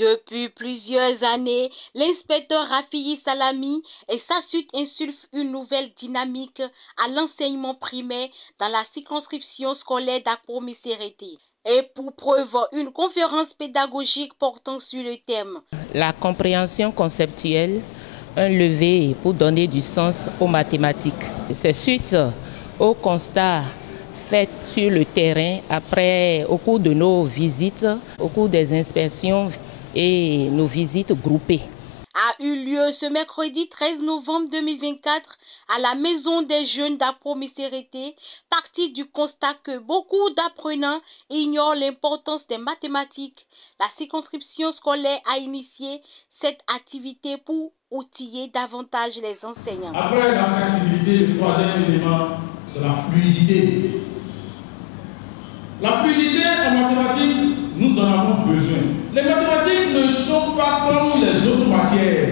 Depuis plusieurs années, l'inspecteur Rafi Salami et sa suite insufflent une nouvelle dynamique à l'enseignement primaire dans la circonscription scolaire d'Akpo-Messerete. Et pour preuve, une conférence pédagogique portant sur le thème. La compréhension conceptuelle, un levier pour donner du sens aux mathématiques. C'est suite au constat fait sur le terrain au cours de nos visites, au cours des inspections et nos visites groupées. A eu lieu ce mercredi 13 novembre 2024 à la Maison des Jeunes d'Akpo-Messerete, partie du constat que beaucoup d'apprenants ignorent l'importance des mathématiques. La circonscription scolaire a initié cette activité pour outiller davantage les enseignants. Après la flexibilité, le troisième élément, c'est la fluidité. La fluidité en mathématiques, nous en avons besoin. Les mathématiques ne sont pas comme les autres matières.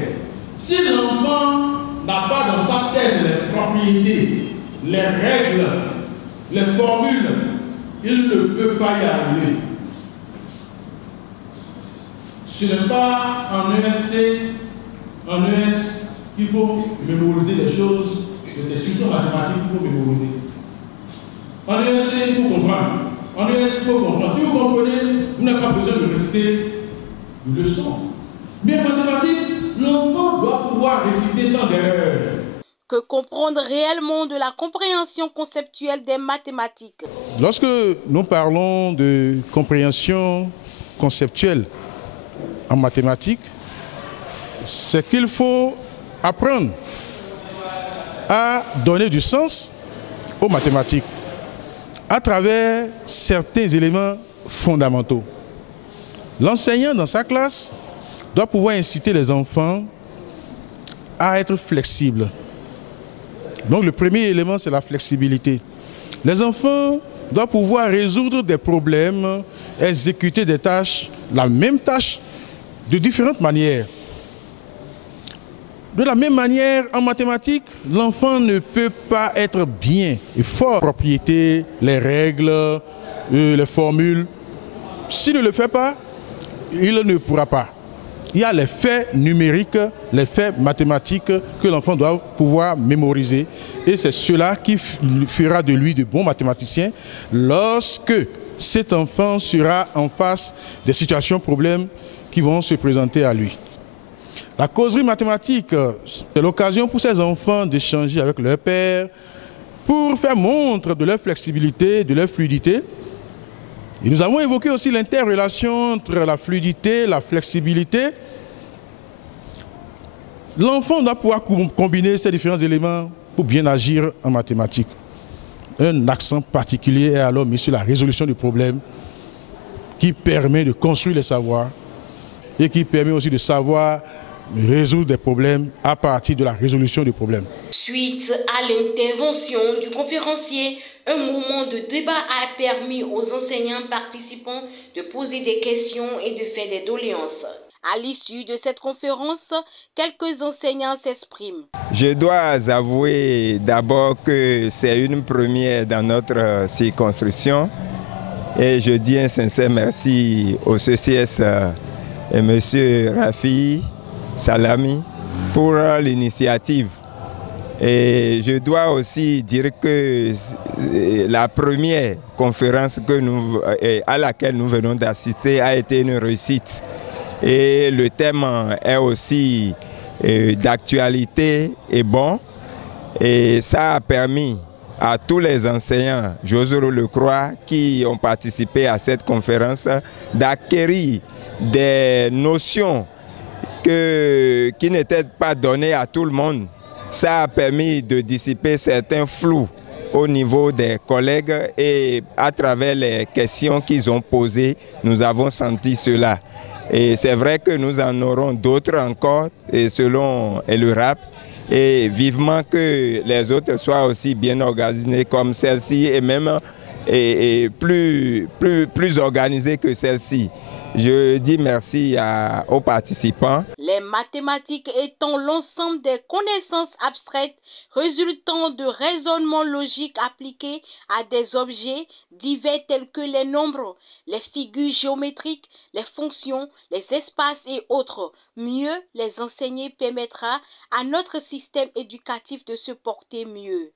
Si l'enfant n'a pas dans sa tête les propriétés, les règles, les formules, il ne peut pas y arriver. Ce n'est pas en ES qu'il faut mémoriser les choses, c'est surtout en mathématiques qu'il faut mémoriser. En ES, il faut comprendre. En ES, il faut comprendre. Si vous comprenez, vous n'avez pas besoin de réciter une leçon. Mais en mathématiques, l'enfant doit pouvoir réciter sans erreur. Que comprendre réellement de la compréhension conceptuelle des mathématiques? Lorsque nous parlons de compréhension conceptuelle en mathématiques, c'est qu'il faut apprendre à donner du sens aux mathématiques à travers certains éléments fondamentaux. L'enseignant dans sa classe doit pouvoir inciter les enfants à être flexibles. Donc le premier élément, c'est la flexibilité. Les enfants doivent pouvoir résoudre des problèmes, exécuter des tâches, la même tâche, de différentes manières. De la même manière, en mathématiques, l'enfant ne peut pas être bien et fort. Propriété, les règles, les formules. S'il ne le fait pas, il ne pourra pas. Il y a les faits numériques, les faits mathématiques que l'enfant doit pouvoir mémoriser. Et c'est cela qui fera de lui de bons mathématiciens lorsque cet enfant sera en face des situations, problèmes qui vont se présenter à lui. La causerie mathématique, c'est l'occasion pour ces enfants d'échanger avec leur père pour faire montre de leur flexibilité, de leur fluidité. Et nous avons évoqué aussi l'interrelation entre la fluidité, la flexibilité. L'enfant doit pouvoir combiner ces différents éléments pour bien agir en mathématiques. Un accent particulier est alors mis sur la résolution du problème qui permet de construire les savoirs et qui permet aussi de savoir résoudre des problèmes à partir de la résolution des problèmes. Suite à l'intervention du conférencier, un moment de débat a permis aux enseignants participants de poser des questions et de faire des doléances. À l'issue de cette conférence, quelques enseignants s'expriment. Je dois avouer d'abord que c'est une première dans notre circonscription et je dis un sincère merci au CCS et M. Rafi Salami pour l'initiative. Et je dois aussi dire que la première conférence à laquelle nous venons d'assister a été une réussite. Et le thème est aussi d'actualité et bon. Et ça a permis à tous les enseignants, j'ose le croire, qui ont participé à cette conférence, d'acquérir des notions qui n'étaient pas données à tout le monde. Ça a permis de dissiper certains flous au niveau des collègues et à travers les questions qu'ils ont posées, nous avons senti cela. Et c'est vrai que nous en aurons d'autres encore, et selon le RAP, et vivement que les autres soient aussi bien organisés comme celle-ci et même et plus organisée que celle-ci. Je dis merci aux participants. Les mathématiques étant l'ensemble des connaissances abstraites résultant de raisonnements logiques appliqués à des objets divers tels que les nombres, les figures géométriques, les fonctions, les espaces et autres. Mieux les enseigner permettra à notre système éducatif de se porter mieux.